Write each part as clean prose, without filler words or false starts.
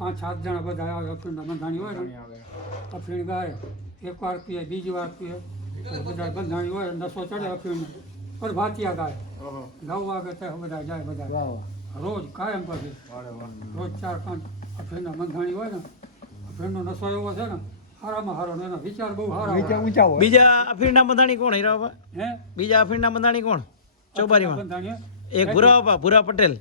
5-7 જણા બધા આવે અફીણના બંધાણી હોય ને અફીણ ગાય એક વાર પીએ બીજી વાર પીએ બધા બંધાણી હોય નશો ચડે અફીણ પર ભાતિયા ગાય 9 વાગે ત્યાં બધા જાય બધા રોજ કાયમ પછી રોજ 4-5 અફીણના બંધાણી હોય ને અફીણનો નશો એવો છે ને હારામાં હારો એનો વિચાર બહુ સારા. બીજા અફીણના બંધાણી કોણ હીરા હે બીજા અફીણના બંધાણી કોણ ચોબારીમાં બંધાણી એક ભૂરા ભૂરા પટેલ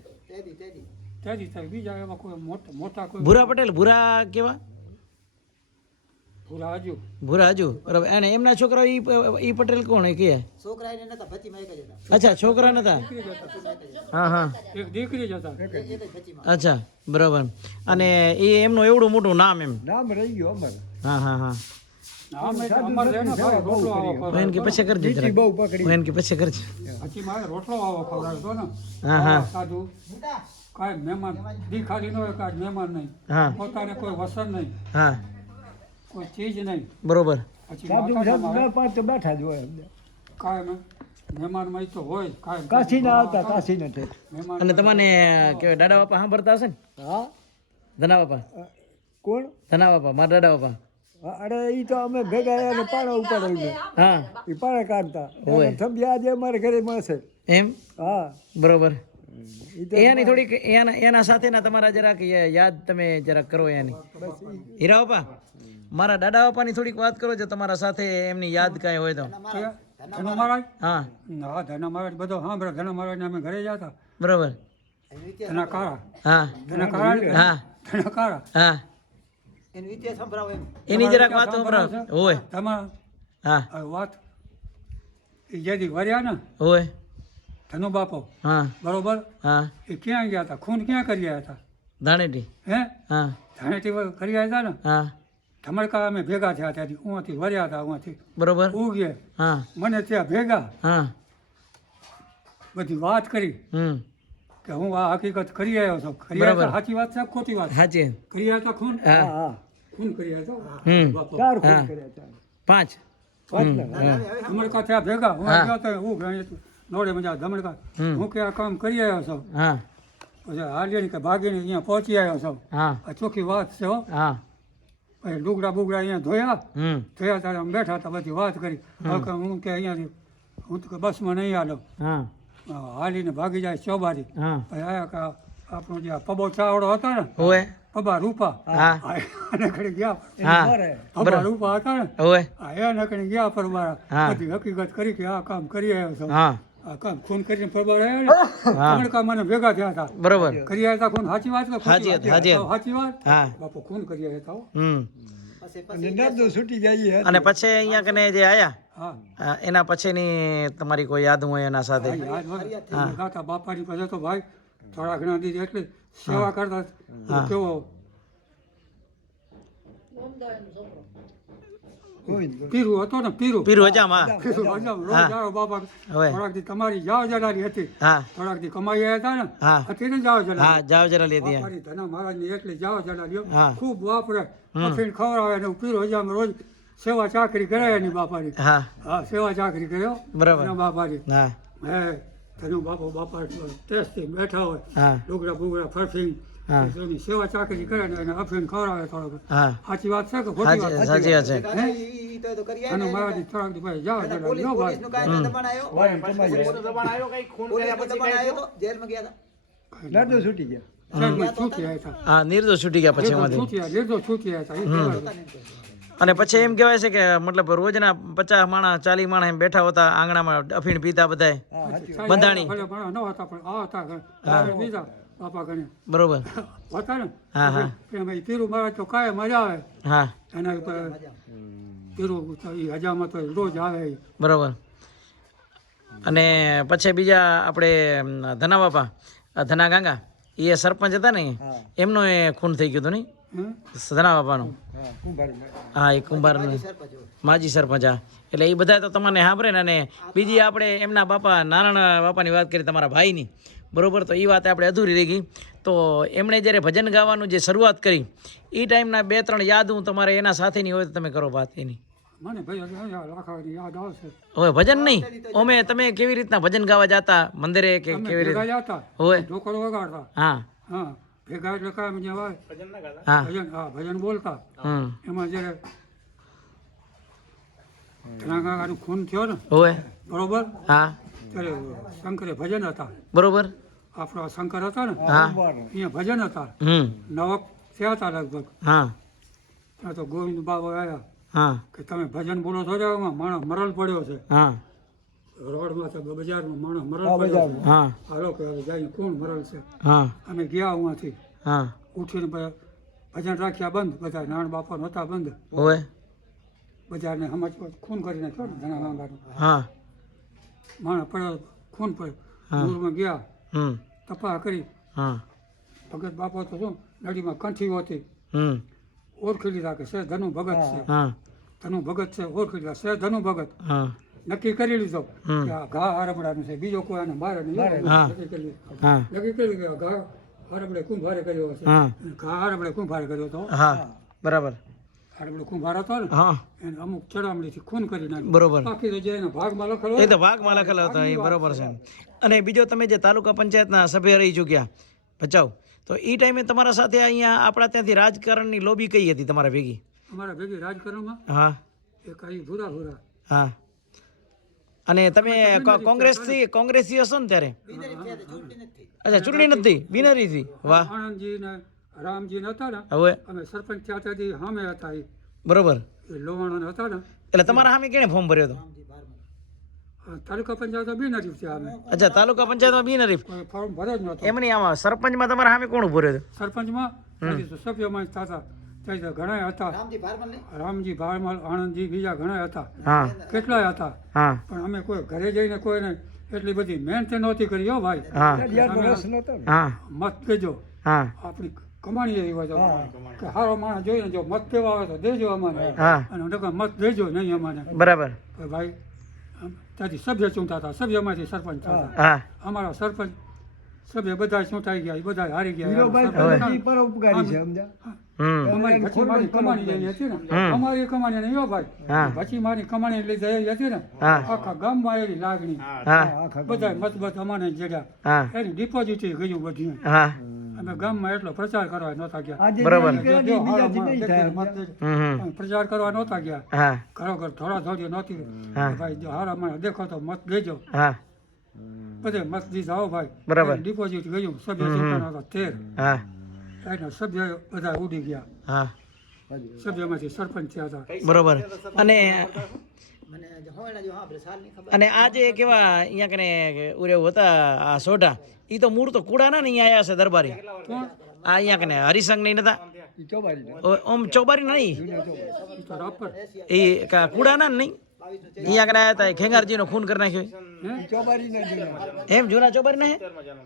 ત્યાંથી થાય બીજા એમાં કોઈ મોટા કોઈ ભૂરા પટેલ ભૂરા કેવા ભૂરા હજુ ભૂરા હજુ બરાબર અને એમના છોકરા ઈ પટેલ કોણ એ કે છોકરા એને નતા ભચીમાં એક જ હતા. અચ્છા છોકરા નતા હા હા એક દીકરી જ હતા. અચ્છા બરાબર અને એ એમનું એવડું મોટું નામ એમ નામ રહી ગયો અમારે. હા હા હા અમારે એના ભાઈ રોટલો આવો હું એને કે પછી કરજે જરાક. બહુ પકડી. હું એને કે પછી કરજે પછી મારે રોટલો આવો ખવડાવ્યો ને હા હા સાધુ કાંઈ મહેમાન દીખાડી ન હોય કાંઈ મહેમાન નહીં હા પોતાને કોઈ વસન નહીં હા કોઈ ચીજ નહીં બરોબર પછી સાધુ માતાના સાધુ 4-5 તો બેઠા જ હોય અમને. કાંઈ મહેમાનમાં તો હોય કાંઈ કાશી ના આવતા કાશી ના ઠેઠ. મહેમાન અને તમને કે દાદા બાપા સાંભળતા હશે ને હા ધના બાપા કોણ? ધના બાપા મારા દાદા બાપા અરે ઈ તો અમે ભેગા એને પાણા ઉપાડીને હા ઈ પાણા કાઢતા હોય. થંભી આજે અમારે ઘરે મળશે. એમ હા બરોબર ઈ તો એની થોડીક એના સાથેના તમારા જરાક યાદ તમે જરાક કરો એની હીરા બાપા મારા દાદા બાપાની થોડીક વાત કરો જો તમારા સાથે એમની યાદ કાંઈ હોય તો ધનો મહારાજ હા હા ધનો મહારાજ બધો સાંભળે ધનો મહારાજને અમે ઘરે જતા બરોબર ધના કાળા હા ધના કાળા હા ધના કાળા હા એનો ઇતિહાસ સંભળાવો એમ. એની જરાક વાત સંભળાવો હોય તમારા હા વાત એ જેથી વર્યા ને હોય ધનો બાપો હા બરોબર હા એ ક્યાં ગયા હતા ખૂન ક્યાં કરી આવ્યા હતા ધાણેટી હે હા ધાણેટી કરી આવ્યા હતા ને હા ધમડકા અમે ભેગા થયા ત્યાંથી ઉहाँથી વર્યા હતા ઉहाँથી બરોબર ઉગે હા મને ત્યાં ભેગા હા બધી વાત કરી હમ કે હું આ હકીકત કરી આવ્યો છું કરી બરાબર. આવ્યા સાચી વાત છે કે ખોટી વાત સાચી કરી આવ્યા હતા ખૂન હા હા ખૂન કરી આવ્યા હમ. હતા બાપો 4 હા. ખૂન કર્યા 4. 5 પાંચ ના. ધમડકા થયા ભેગા હું હા. ગયો તો હું ગણી નોડે મજા ધમડકા હમ. હું કે આ કામ કરી આવ્યો છું હા પછી હાલીને કે ભાગીને અહીંયા પહોંચી આવ્યો છું હા આ ચોખ્ખી વાત છે હો હા પછી લુગડા બુગડા અહીંયા ધોયા હમ ધોયા ત્યારે અમે બેઠા હતા બધી વાત કરી હવે કે હું કે અહીંયાથી હું તો કે બસમાં નહીં હાલો હા હાલીને ભાગી જાય ચોબારી હા પછી આયા કે આપણો જે આ પબો ચાવડો હતો ને હોય પબા રૂપા હા એને ઘડી ગયા હા મારે. પબા રૂપા હતા ને હોય એને ઘડી ગયા પરબારા હા. બધી હકીકત કરી કે આ કામ કરી આવ્યો છો હા આ કામ ખૂન કરીને પરબાર આવ્યા ને હા. ધમડકા મને ભેગા થયા હતા બરોબર કરી આવ્યા હતા ખૂન સાચી વાત કે ખોટી સાચી વાત, સાચી વાત. સાચી વાત હા બાપુ ખૂન કરી આવ્યા હતા હો. હમ પછી અને નર્દો છૂટી જાય અને પછી અહીંયા કને જે આયા હા એના પછીની તમારી કોઈ યાદ હોય એના સાથે યાદ હોય ગાતા બાપાની પાસે તો ભાઈ થોડા ઘણા દીધી એટલે સેવા કરતા કેવો કોઈ પીરું હતો ને પીરું પીરું હજામ હા પીરું હજામ રોજ હા. આવ્યો બાપા હવે. થોડાક દી તમારી જાવ જલારી હતી હા થોડાક દી કમાઈ આવ્યા હતા ને હા. હતી ને જાવ હા જલારી જાવ જરા લેતી બાપાની ધના મહારાજની એટલી જાવ જલારીઓ હા. ખૂબ વાપરે અફીણ ખવડાવે ને પીરું હજામ રોજ સેવા ચાકરી કરાય એની બાપાની હા હા સેવા ચાકરી કર્યો બરાબર. એના બાપાની હા હે ધનુ બાપા ટેસ્ટથી બેઠા હોય હા ડુગરા બુગરા ફરફી હા. એની સેવા ચાકરી કરે ને એને અફીણ ખવડાવે થોડોક હા સાચી વાત છે કે ખોટી વાત સાચી વાત છે દાદા ઈ તો કરી અને આવ્યા મારાથી થોડાક દી ભાઈ જાઓ ને. જરા પોલીસ નો પોલીસનું ભાઈ કાંઈ દબાણ આવ્યો. પોલીસનું દબાણ આવ્યો તો જેલમાં ગયા હતા. નર્દો છૂટી ગયા. શહેરમાં છૂટ્યા હતા હા નિર્દોષ છૂટી ગયા પછી એમાંથી લીધો છૂટ્યા હતા એ કહેવાય. અને પછી એમ કહેવાય છે કે મતલબ રોજના 50 માણસ 40 માણસ એમ બેઠા હોતા આંગણામાં અફીણ પીતા બધાય હા સાચી વાત. બંધાણી. ભલે ભલે ન હતા પણ આ હતા ઘરે બીજા બાપા ઘરે બરોબર હતા ને હા હા કે ભાઈ પીરું મહારાજ તો કાંઈ મજા આવે હા એના ઉપર પીરું તો એ હજામાં તો રોજ આવે ઈ. બરોબર અને પછી બીજા આપણે ધના બાપા ધના ગાંગા એ સરપંચ હતા ને હા. એમનો એ ખૂન થઈ ગયું હતું નહીં હમ? ધના બાપાનું હા કુંભારી હા એ કુંભારનું સરપંચ હોય. માજી સરપંચ હા એટલે એ બધા તો તમને સાંભળે ને અને બીજી આપણે એમના બાપા નારાયણ બાપાની વાત કરી તમારા ભાઈની બરોબર તો એ વાત આપણે અધૂરી રહી ગઈ તો એમણે જ્યારે ભજન ગાવાનું જે શરૂઆત કરી એ ટાઈમના 2-3 યાદ હું તમારે એના સાથેની હોય તો તમે કરો વાત એની મને ભાઈ હજી લાખાવાની યાદ આવશે હવે ભજન નહીં ઓમે તમે કેવી રીતના ભજન ગાવા જાતા મંદિરે કે અમે કેવી ભેગા રીતે જતા હોય ઢોકળો વગાડતા હા હા ભેગા એટલે કામ જ્યાં હોય હા ભજન બોલતા હમ એમાં જ્યારે કાકાનું ખૂન થયો ને હોય બરોબર હા ત્યારે શંકરે ભજન હતા બરોબર આપણો શંકર હતા ને હા અહીંયા ભજન હતા હમ નવક થયા હતા લગભગ હા ત્યાં તો ગોવિંદ બાબા આવ્યા હા કે તમે ભજન બોલો છો રે એમાં માણસ મરલ પડ્યો છે હા રોડમાં તો બજારમાં માણસ મરલ પડ્યો છે હા હાલો કે હવે જઈને કોણ મરલ છે હા અમે ગયા અહીંયાથી હા ઉઠીને ભજન રાખ્યા બંધ બધા નાણ બાપા નહોતા બંધ હોય બજારને સમજ ખૂન કરી નાખ્યો ને ઘણા લાંબાનું હા માણસ પડ્યો ખૂન પડ્યો હા. દૂરમાં ગયા હમ તપા કરી હા ભગત બાપા તો શું નડીમાં કંઠીઓ હતી હમ ઓળખી લીધા કે છે ધનુ ભગત છે હા ધનુ ભગત છે ઓળખી લીધા છે ધનુ ભગત હા નક્કી કરી લીધો હમ. કે આ ઘા હરબડાનું છે બીજો કોઈ આને મારે નહીં હા. નક્કી કરી લીધું. હા નક્કી કરી કે ઘા હરબડે કુંભારે કર્યો હશે હા અને ઘા હરબડે કુંભારે કર્યો હતો હા બરાબર હરબડે કુંભાર હતો ને હા એને અમુક ચડામણીથી ખૂન કરી નાખ્યું બરોબર બાકી તો જે એના ભાગમાં લખેલો એ તો ભાગમાં લખેલા હતા એ બરોબર છે અને બીજો તમે જે તાલુકા પંચાયતના સભ્ય રહી ચૂક્યા ભચાઉ તો એ ટાઈમે તમારા સાથે અહીંયા આપણા ત્યાંથી રાજકારણની લોબી કઈ હતી તમારા ભેગી અમારા ભેગી રાજકારણમાં હા એ કઈ ભૂરા ભૂરા હા અને તમે કોંગ્રેસથી હશો ને ત્યારે અચ્છા ચૂંટણી નથી બિનહરીથી વાહ આણંદજી ને રામજી ને હતા ને હવે અમે સરપંચ થયા ત્યાંથી સામે હતા બરોબર એ લોવાણા હતા ને એટલે તમારા સામે કેણે ફોર્મ ભર્યો હતો તાલુકા પંચાયત બી નથી થયા અમે અચ્છા તાલુકા પંચાયતમાં બિનહરીફ કોઈ ફોર્મ ભરે જ નહોતો એમની આમાં સરપંચમાં તમારા સામે કોણ ઉભો રહ્યો હતો સરપંચમાં ત્યાંથી તો સભ્યમાં જ થતા ત્યાં તો ઘણા હતા રામજી ભારમલ આણંદજી બીજા ઘણા હતા હા કેટલાય હતા હા પણ અમે કોઈ ઘરે જઈને કોઈને એટલી બધી મહેનત નહોતી કરી હો ભાઈ હા રસ નહોતો ને હા મત દેજો હા આપણી કમાણી એવી હોય તો કે સારો માણસ જોઈને જો મત દેવા આવે તો દેજો અમારે હા અને નકર મત દેજો નહીં અમારે બરાબર કે ભાઈ ત્યાંથી સભ્ય ચૂંટા હતા સભ્યમાંથી સરપંચ થતા હા અમારા સરપંચ સભ્ય બધા ચૂંટાઈ ગયા એ બધા હારી ગયા હીરોભાઈ સરપંચ પટેલ ઈ પરોપકારી છે સમજ્યા હમ અમારી ભચીમાની કમાણી જેવી હતી ને અમારી કમાણી નહીં હો ભાઈ હા. ભચીમાની કમાણી લીધે એવી હતી ને હા. આખા ગામમાં એવી લાગણી હા આખા બધા મતબત અમાને જડ્યા હા એની ડિપોઝિટ ગયું બધું હા અમે ગામમાં એટલો પ્રચાર કરવા નહોતા ગયા આજે બરાબર. જે બીજા જે નહીં થાય મત દેજો. હમ અમે પ્રચાર કરવા નહોતા ગયા હા ખરોખર થોડા થોડી નહોતી હા. કે ભાઈ જો હારા મને દેખો તો મત દેજો હા બધે મત દીધા હો ભાઈ બરાબર. ડિપોઝિટ ગયું સભ્ય ચૂંટણા હતા 13 હા એના સભ્ય બધા ઉડી ગયા હા સભ્યમાંથી સરપંચ થયા હતા બરોબર અને અને આ જે કેવા અહીંયા કને ઉરેવ હતા આ સોઢા ઈ તો મૂળ તો કુડાના ને અહીંયા આયા છે દરબારી કોણ આ અહીંયા કને હરિસંગ નહીં નતા ઈ ચોબારી ને. ઓમ ચોબારી નહીં ઈ તો રાપર એ કુડાના ને નહીં અહીંયા કને આયા હતા ખેંગારજી નો ખૂન કરી નાખ્યો ઈ ચોબારી ના જોયા. એમ જૂના ચોબારી ના હે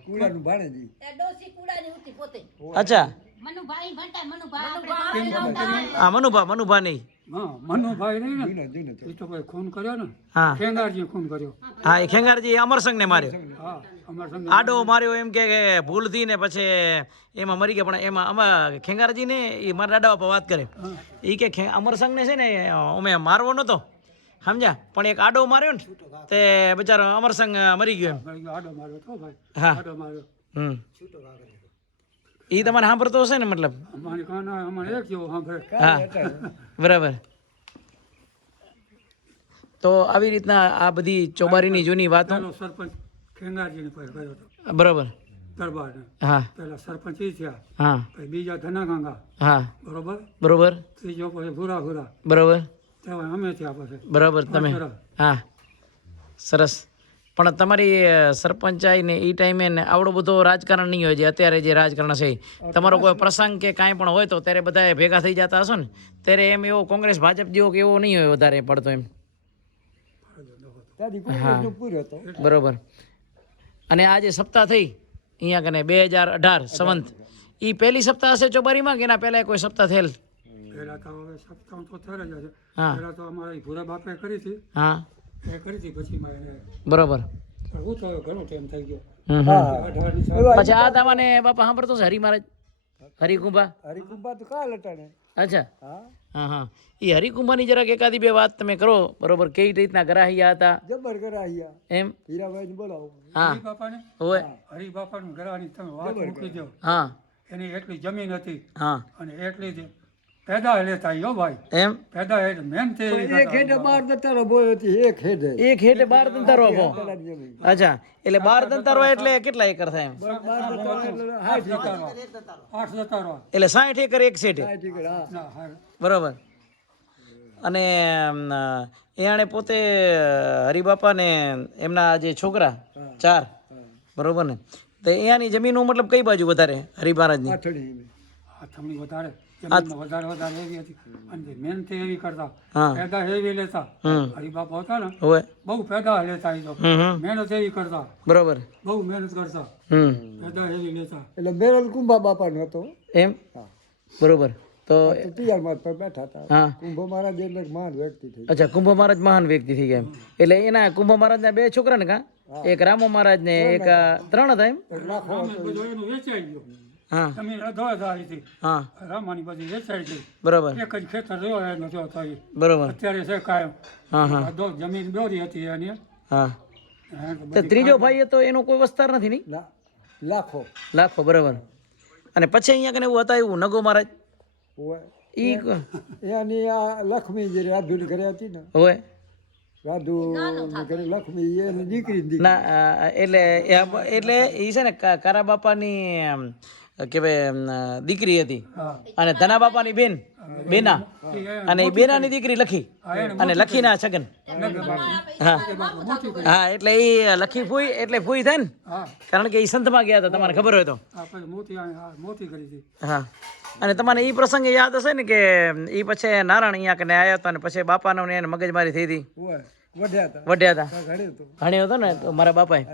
કુડાનું ભાણેજી. ડોસી કુડાની હતી પોતે અચ્છા મનુભાઈ ભંટા મનુભાઈ હા મનુભા નહીં હા મનુભાઈ નહીં ને જૂનો જૂનો એ તો કોઈ ખૂન કર્યો ને હા ખેંગારજી ખૂન કર્યો હા એ ખેંગારજી અમરસંગ ને માર્યો હા અમારા સંઘ આડો માર્યો એમ કે ભૂલથી ને પછી એમાં મરી ગયા પણ એમાં આમાં ખેંગારજી ને એ મારા દાદા બાપા વાત કરે એ કે અમરસંગ ને છે ને અમે મારવો નતો સમજ્યા પણ એક આડો માર્યો ને તે બિચારો અમરસંગ મરી ગયો એમ આડો માર્યો તો ભાઈ હા આડો માર્યો હમ એ તમારે સાંભળતો હશે ને મતલબ અમારી કાના અમારે એક જેવો સાંભળે હા બરાબર તો આવી રીતના આ બધી ચોબારીની જૂની વાતો પેલો સરપંચ ખેંગારજીને પાસે ગયો હતો બરાબર દરબારને હા પેલા સરપંચ ઈ થયા હા પછી બીજા ધનાગંગા હા બરોબર બરોબર ત્રીજો પછી ભૂરા ભૂરા બરોબર તેવા અમે થયા પછી બરાબર તમે હા સરસ પણ તમારી સરપંચાઈ ને એ ટાઈમે ને આવડો બધો રાજકારણ નહીં હોય જે અત્યારે જે રાજકારણ છે તમારો કોઈ પ્રસંગ કે કાંઈ પણ હોય તો ત્યારે બધા ભેગા થઈ જતા હશો ને ત્યારે એમ એવો કોંગ્રેસ ભાજપ જેવો કે એવો નહીં હોય વધારે પડતો એમ ત્યાંથી કોંગ્રેસનો પૂરો હતો. બરોબર અને આ જે સપ્તાહ થઈ અહીંયા કને 2018 સંવંત એ પહેલી સપ્તાહ હશે ચોબારીમાં કે એના પહેલા કોઈ સપ્તાહ થયેલ પહેલા તો હવે સપ્તાહ તો થયેલ જ હશે હા પહેલા તો અમારા ભૂરા બાપે કરી હતી હા એ કરી હતી પછી મારે બરોબર હું તો હવે ઘણો ટાઈમ થઈ ગયો હમ હમ. હા. 18 ની સાલ પછી આ તમને બાપા સાંભળતો છે હરિ મહારાજ હરિકુંભા હરિકુંભા તો કાલ હતા ને. અચ્છા હા હા હા એ હરિકુંભાની જરાક એકાદી બે વાત તમે કરો બરોબર કઈ રીતના ગરાહિયા હતા જબર કરાયા એમ હીરાભાઈ ને બોલાવો. હા હરિબાપાને હોય હરિબાપાનું ઘરાની તમે વાત મૂકી દો હા એની એટલી જમીન હતી હા અને એટલી જ પેદા લેતા હો ભાઈ એમ પેદા એટલે મહેનત એવી એક કરતા. હેડે 12 દતારો બોય હતી એક હેડે એક હેઠે 12 દંતારો આપો તલાની જમીન. અચ્છા એટલે 12 દંતારો એટલે કેટલા એકર થાય એમ 12 દતારો એટલે 8 દતારો એટલે 60 એકર એક સેઠે હા. ના હા બરોબર અને એણે પોતે હરિબાપા ને એમના જે છોકરા 4 બરોબર ને તો અહીંયાની જમીનો મતલબ કઈ બાજુ વધારે હરિ મહારાજની આઠડી આથમણી વધારે જમીનમાં વધારે એવી હતી અને મહેનત એવી કરતા હા પેદા એવી લેતા હમ હરિબાપા હતા ને હોય બહુ પેદા લેતા એ તો હમ મહેનત એવી કરતા બરોબર બહુ મહેનત કરતા હમ પેદા એવી લેતા એટલે બેરલ કુંભા બાપાનો હતો એમ બરોબર તો તો તિયાર માર પર બેઠા હતા હા કુંભ મહારાજ એટલે એક મહાન વ્યક્તિ થઈ અચ્છા કુંભ મહારાજ મહાન વ્યક્તિ થઈ ગયા એમ એટલે એના કુંભ મહારાજના 2 છોકરા ને કા એક રામો મહારાજ ને એક 3 હતા એમ એક લાખો હતો. બધું એનું વેચાઈ ગયો હા જમીન અધોઅધારી હતી હા રામાની બધી વેચાઈ ગઈ બરોબર એક જ ખેતર રહ્યો એનો જો તો એ. બરોબર અત્યારે છે કાયમ હા હા જમીન દોરી હતી એની હા એને તો તો બધી ત્રીજો ભાઈ હતો એનો કોઈ વસ્તાર નથી નહીં ના લાખો લાખો બરોબર અને પછી અહીંયા કને એવું હતા એવું નગો મહારાજ હોય ઈ એની આ લક્ષ્મી જે રાધુની ઘરે હતી ને હોય રાધુ ઘરે લક્ષ્મી એની દીકરી ના એટલે એટલે ઈ છે ને કારા બાપાની કે ભાઈ દીકરી હતી અને ધના બાપાની બેના અને એ બેનાની દીકરી લખી અને લખીના છગન હા હા એટલે એ લખી ફૂઈ એટલે ફૂઈ થાય ને હા કારણ કે એ સંતમાં ગયા હતા તમારે ખબર હોય તો આ પછી મોતી કરી હતી હા અને તમને એ પ્રસંગે યાદ હશે ને કે એ પછી નારાયણ અહીંયા કને આવ્યા હતા અને પછી બાપાનો ને એને મગજમારી થઈ હતી હોય વઢ્યા હતા વઢ્યા હતા ઘરે તો ભણ્યો હતો ને તો મારા બાપાએ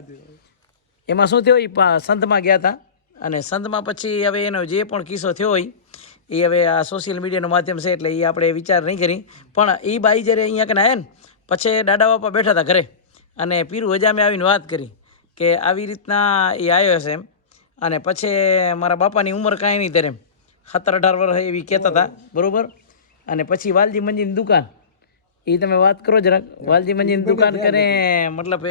એમાં શું થયું એ સંતમાં ગયા હતા અને સંતમાં પછી હવે એનો જે પણ કિસ્સો થયો હોય એ હવે આ સોશિયલ મીડિયાનું માધ્યમ છે એટલે એ આપણે વિચાર નહીં કરી પણ એ બાઈ જ્યારે અહીંયા કને આવ્યા ને પછી દાદા બાપા બેઠા હતા ઘરે અને પીરુ હજામે આવીને વાત કરી કે આવી રીતના એ આવ્યો છે એમ અને પછી મારા બાપાની ઉંમર કાંઈ નહીં ત્યારે 17-18 વર્ષ એવી કહેતા હતા બરોબર અને પછી વાલજી મંજીની દુકાન એ તમે વાત કરો જરાક વાલજી મંજીની દુકાન કરે મતલબ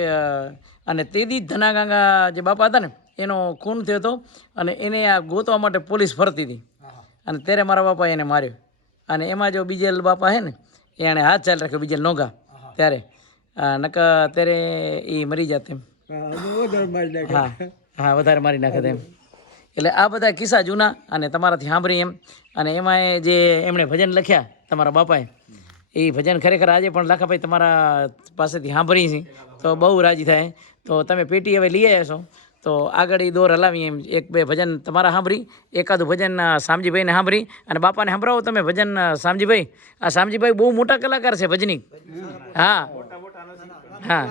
અને તેદી જ ધનાગાંગા જે બાપા હતા ને એનો ખૂન થયો હતો અને એને આ ગોતવા માટે પોલીસ ફરતી હતી અને ત્યારે મારા બાપાએ એને માર્યો અને એમાં જો બીજેલ બાપા છે ને એણે હાથ ચાલ રાખ્યો બીજેલ નોગા ત્યારે નકા ત્યારે એ મરી જાત એમ વધારે મારી નાખે હા હા વધારે મારી નાખે એમ એટલે આ બધા કિસ્સા જૂના અને તમારાથી સાંભળી એમ અને એમાં જે એમણે ભજન લખ્યા તમારા બાપાએ એ ભજન ખરેખર આજે પણ લાખાભાઈ તમારા પાસેથી સાંભળી છે તો બહુ રાજી થાય તો તમે પેટી હવે લઈ આવ્યા છો તો આગળ એ દોર હલાવી એમ 1-2 ભજન તમારા સાંભળી એકાદું ભજન શામજીભાઈને સાંભળી અને બાપાને સંભળાવો તમે ભજન શામજીભાઈ આ શામજીભાઈ બહુ મોટા કલાકાર છે ભજની હા હા